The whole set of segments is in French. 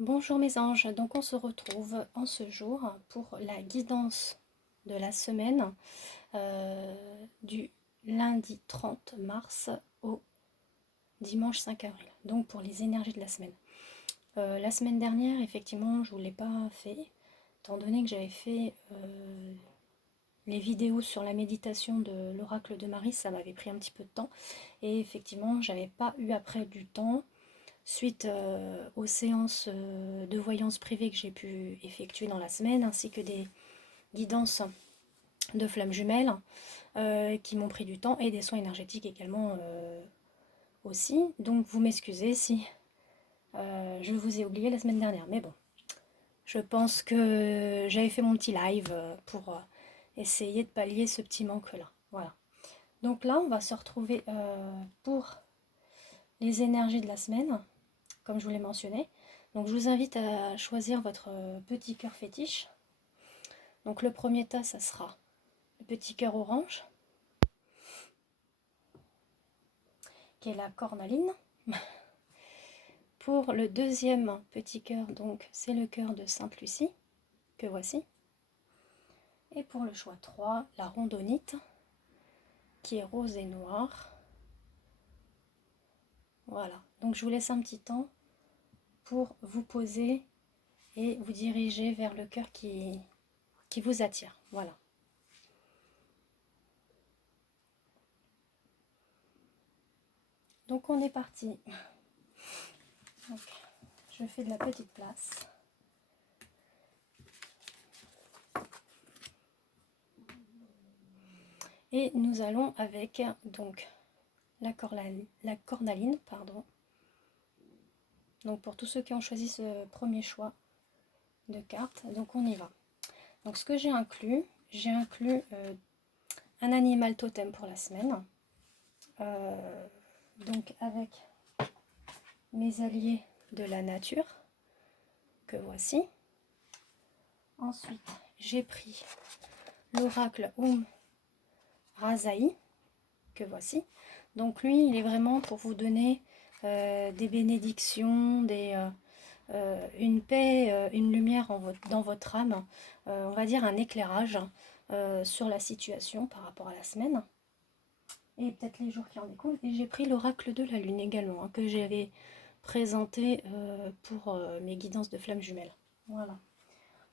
Bonjour mes anges, donc on se retrouve en ce jour pour la guidance de la semaine du lundi 30 mars au dimanche 5 avril, donc pour les énergies de la semaine. La semaine dernière, effectivement, je ne vous l'ai pas fait, étant donné que j'avais fait les vidéos sur la méditation de l'oracle de Marie, ça m'avait pris un petit peu de temps, et effectivement, j'avais pas eu après du temps suite aux séances de voyance privée que j'ai pu effectuer dans la semaine, ainsi que des guidances de flammes jumelles qui m'ont pris du temps, et des soins énergétiques également aussi. Donc vous m'excusez si je vous ai oublié la semaine dernière, mais bon, je pense que j'avais fait mon petit live pour essayer de pallier ce petit manque-là. Voilà. Donc là, on va se retrouver pour les énergies de la semaine, comme je vous l'ai mentionné. Donc je vous invite à choisir votre petit cœur fétiche. Donc le premier tas, ça sera le petit cœur orange, qui est la cornaline. Pour le deuxième petit cœur, donc c'est le cœur de Sainte-Lucie, que voici. Et pour le choix 3, la rondonite, qui est rose et noire. Voilà, donc je vous laisse un petit temps pour vous poser et vous diriger vers le cœur qui vous attire. Voilà. Donc on est parti. Donc, je fais de la petite place. Et nous allons avec donc la cornaline, pardon. Donc pour tous ceux qui ont choisi ce premier choix de carte, donc on y va. Donc ce que j'ai inclus un animal totem pour la semaine. Donc avec mes alliés de la nature, que voici. Ensuite, j'ai pris l'oracle Razai, que voici. Donc lui, il est vraiment pour vous donner des bénédictions, une paix, une lumière dans votre âme, on va dire un éclairage sur la situation par rapport à la semaine et peut-être les jours qui en découlent. Et j'ai pris l'oracle de la lune également, que j'avais présenté pour mes guidances de flammes jumelles. Voilà.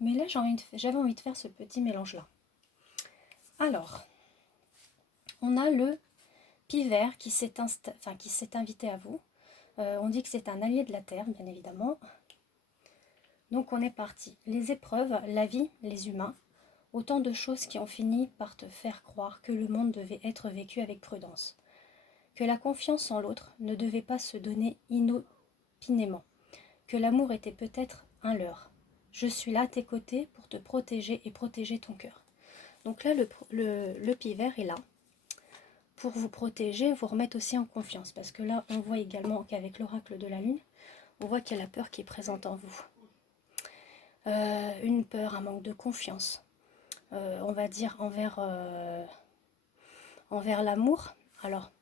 Mais là, j'avais envie de faire ce petit mélange-là. Alors, on a le pivert qui s'est invité à vous. On dit que c'est un allié de la Terre, bien évidemment. Donc on est parti. Les épreuves, la vie, les humains, autant de choses qui ont fini par te faire croire que le monde devait être vécu avec prudence, que la confiance en l'autre ne devait pas se donner inopinément, que l'amour était peut-être un leurre. Je suis là à tes côtés pour te protéger et protéger ton cœur. Donc là, le pivert est là pour vous protéger, vous remettre aussi en confiance. Parce que là, on voit également qu'avec l'oracle de la lune, on voit qu'il y a la peur qui est présente en vous. Une peur, un manque de confiance, on va dire envers l'amour. Alors,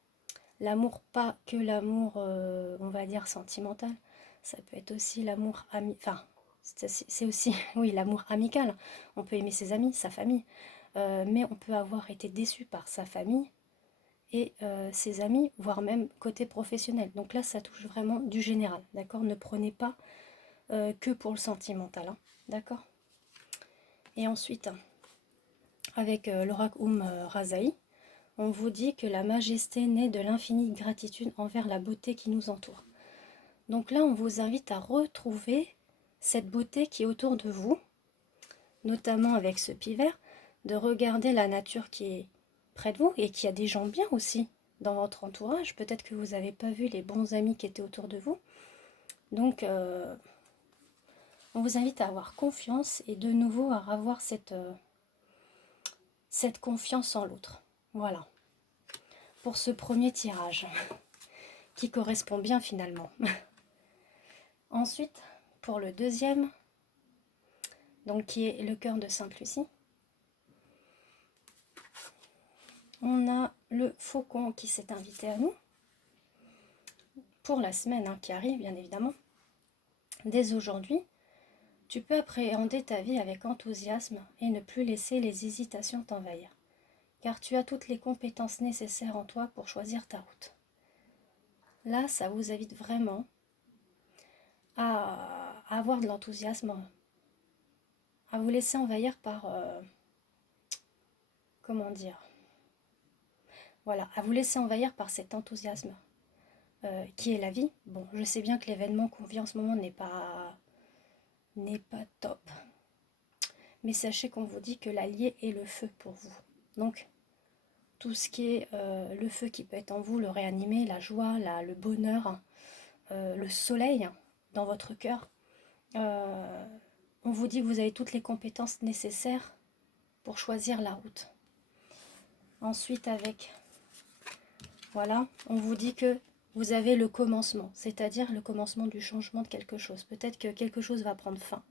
l'amour, pas que l'amour, on va dire sentimental, ça peut être aussi l'amour amical, enfin, c'est aussi, oui, l'amour amical. On peut aimer ses amis, sa famille, mais on peut avoir été déçu par sa famille et ses amis, voire même côté professionnel. Donc là, ça touche vraiment du général, d'accord? Ne prenez pas que pour le sentimental, hein, d'accord? Et ensuite, avec l'oracle Razai, on vous dit que la majesté naît de l'infinie gratitude envers la beauté qui nous entoure. Donc là, on vous invite à retrouver cette beauté qui est autour de vous, notamment avec ce pivert, de regarder la nature qui est près de vous et qu'il y a des gens bien aussi dans votre entourage. Peut-être que vous n'avez pas vu les bons amis qui étaient autour de vous. Donc, on vous invite à avoir confiance et de nouveau à avoir cette confiance en l'autre. Voilà. Pour ce premier tirage, qui correspond bien finalement. Ensuite, pour le deuxième, donc qui est le cœur de Sainte-Lucie, on a le faucon qui s'est invité à nous, pour la semaine qui arrive bien évidemment. dès aujourd'hui, tu peux appréhender ta vie avec enthousiasme et ne plus laisser les hésitations t'envahir, car tu as toutes les compétences nécessaires en toi pour choisir ta route. Là, ça vous invite vraiment à avoir de l'enthousiasme, à vous laisser envahir par, comment dire, voilà, à vous laisser envahir par cet enthousiasme qui est la vie. Bon, je sais bien que l'événement qu'on vit en ce moment n'est pas top, mais sachez qu'on vous dit que l'allié est le feu pour vous. Donc, tout ce qui est le feu qui peut être en vous, le réanimer, la joie, le bonheur, le soleil dans votre cœur, on vous dit que vous avez toutes les compétences nécessaires pour choisir la route. Ensuite, voilà, on vous dit que vous avez le commencement, c'est-à-dire le commencement du changement de quelque chose. Peut-être que quelque chose va prendre fin.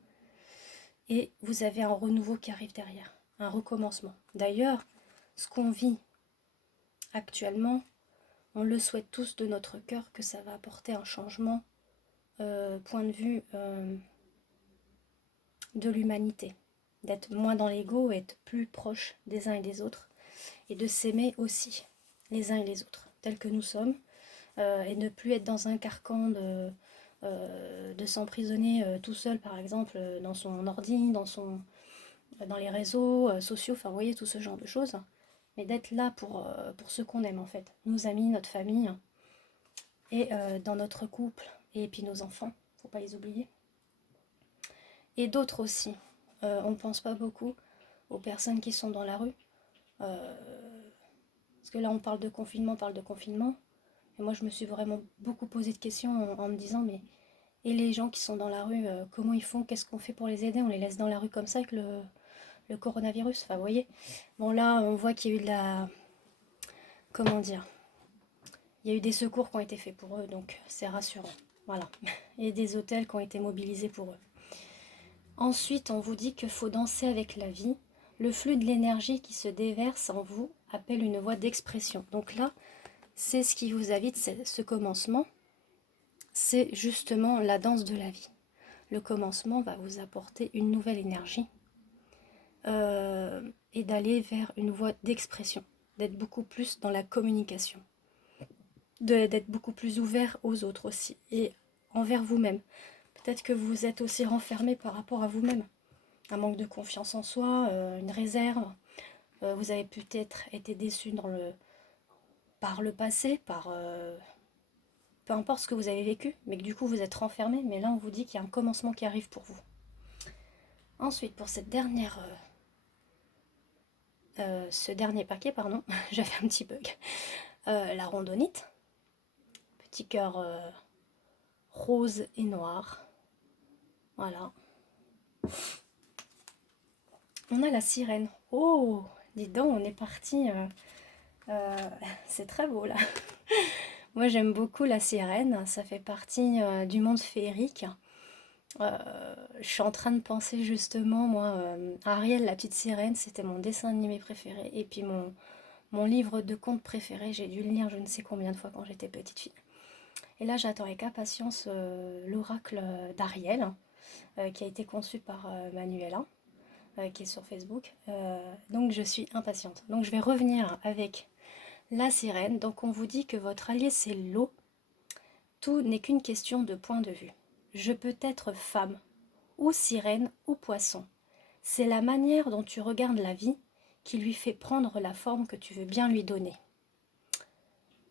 Et vous avez un renouveau qui arrive derrière, un recommencement. D'ailleurs, ce qu'on vit actuellement, on le souhaite tous de notre cœur que ça va apporter un changement, point de vue de l'humanité. D'être moins dans l'ego, être plus proche des uns et des autres. Et de s'aimer aussi, les uns et les autres, tels que nous sommes. Et ne plus être dans un carcan de s'emprisonner tout seul, par exemple, dans son ordi, dans les réseaux sociaux, enfin, vous voyez, tout ce genre de choses. Mais d'être là pour ceux qu'on aime, en fait. Nos amis, notre famille, et dans notre couple, et puis nos enfants, faut pas les oublier. Et d'autres aussi. On ne pense pas beaucoup aux personnes qui sont dans la rue. Parce que là, on parle de confinement, Et moi, je me suis vraiment beaucoup posé de questions en me disant, mais et les gens qui sont dans la rue, comment ils font? Qu'est-ce qu'on fait pour les aider? On les laisse dans la rue comme ça avec le coronavirus? Enfin, vous voyez. Bon, là, on voit qu'il y a eu de la... Comment dire? Il y a eu des secours qui ont été faits pour eux, donc c'est rassurant. Voilà. Et des hôtels qui ont été mobilisés pour eux. Ensuite, on vous dit qu'il faut danser avec la vie. Le flux de l'énergie qui se déverse en vous appelle une voie d'expression. Donc là, c'est ce qui vous invite, ce commencement, c'est justement la danse de la vie. Le commencement va vous apporter une nouvelle énergie et d'aller vers une voie d'expression, d'être beaucoup plus dans la communication, d'être beaucoup plus ouvert aux autres aussi et envers vous-même. Peut-être que vous êtes aussi renfermé par rapport à vous-même, un manque de confiance en soi, une réserve. Vous avez peut-être été déçu par le passé, peu importe ce que vous avez vécu, mais que du coup vous êtes renfermé. Mais là, on vous dit qu'il y a un commencement qui arrive pour vous. Ensuite, pour cette ce dernier paquet, pardon, j'avais un petit bug. La randonnite, petit cœur rose et noir. Voilà. On a la sirène. Oh, dis donc, on est parti. C'est très beau là. Moi, j'aime beaucoup la sirène. Ça fait partie du monde féerique. Je suis en train de penser justement, moi, Ariel, la petite sirène, c'était mon dessin animé préféré. Et puis mon livre de contes préféré, j'ai dû le lire je ne sais combien de fois quand j'étais petite fille. Et là, j'attends avec impatience l'oracle d'Ariel, qui a été conçu par Manuela, qui est sur Facebook. Donc, je suis impatiente. Donc, je vais revenir avec la sirène. Donc, on vous dit que votre allié, c'est l'eau. Tout n'est qu'une question de point de vue. Je peux être femme, ou sirène, ou poisson. C'est la manière dont tu regardes la vie qui lui fait prendre la forme que tu veux bien lui donner.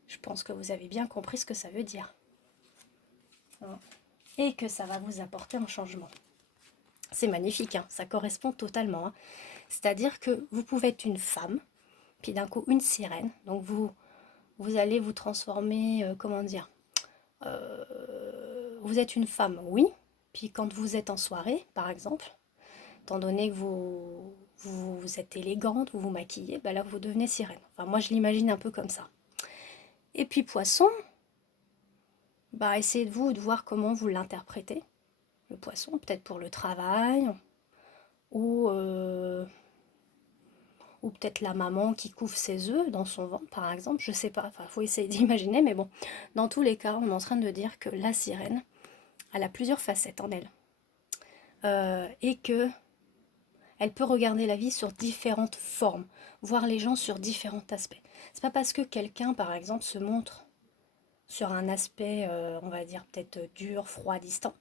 Je pense que vous avez bien compris ce que ça veut dire. Et que ça va vous apporter un changement. C'est magnifique, hein, ça correspond totalement. Hein. C'est-à-dire que vous pouvez être une femme, puis d'un coup une sirène. Donc vous allez vous transformer, comment dire, vous êtes une femme, oui. Puis quand vous êtes en soirée, par exemple, étant donné que vous êtes élégante, vous vous maquillez, bah là vous devenez sirène. Enfin moi je l'imagine un peu comme ça. Et puis poisson, bah essayez de voir comment vous l'interprétez. Le poisson, peut-être pour le travail, ou peut-être la maman qui couvre ses œufs dans son ventre, par exemple, je sais pas, enfin, faut essayer d'imaginer, mais bon, dans tous les cas, on est en train de dire que la sirène elle a plusieurs facettes en elle. Et que elle peut regarder la vie sur différentes formes, voir les gens sur différents aspects. C'est pas parce que quelqu'un, par exemple, se montre sur un aspect, on va dire peut-être dur, froid, distant,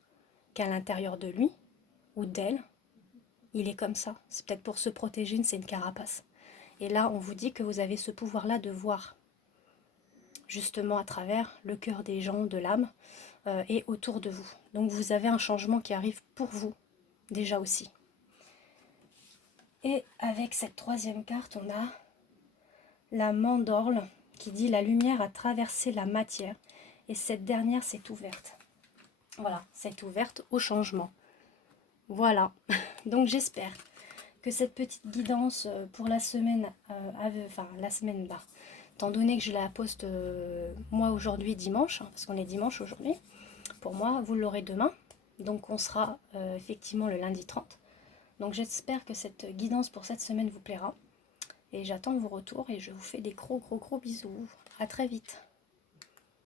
qu'à l'intérieur de lui ou d'elle, il est comme ça. C'est peut-être pour se protéger, c'est une carapace. Et là, on vous dit que vous avez ce pouvoir-là de voir, justement à travers le cœur des gens, de l'âme, et autour de vous. Donc vous avez un changement qui arrive pour vous, déjà aussi. Et avec cette troisième carte, on a la mandorle qui dit la lumière a traversé la matière et cette dernière s'est ouverte. Voilà, s'est ouverte au changement. Voilà, donc j'espère que cette petite guidance pour la semaine, étant donné que je la poste moi aujourd'hui dimanche, hein, parce qu'on est dimanche aujourd'hui, pour moi vous l'aurez demain, donc on sera effectivement le lundi 30. Donc j'espère que cette guidance pour cette semaine vous plaira. Et j'attends vos retours et je vous fais des gros bisous. À très vite.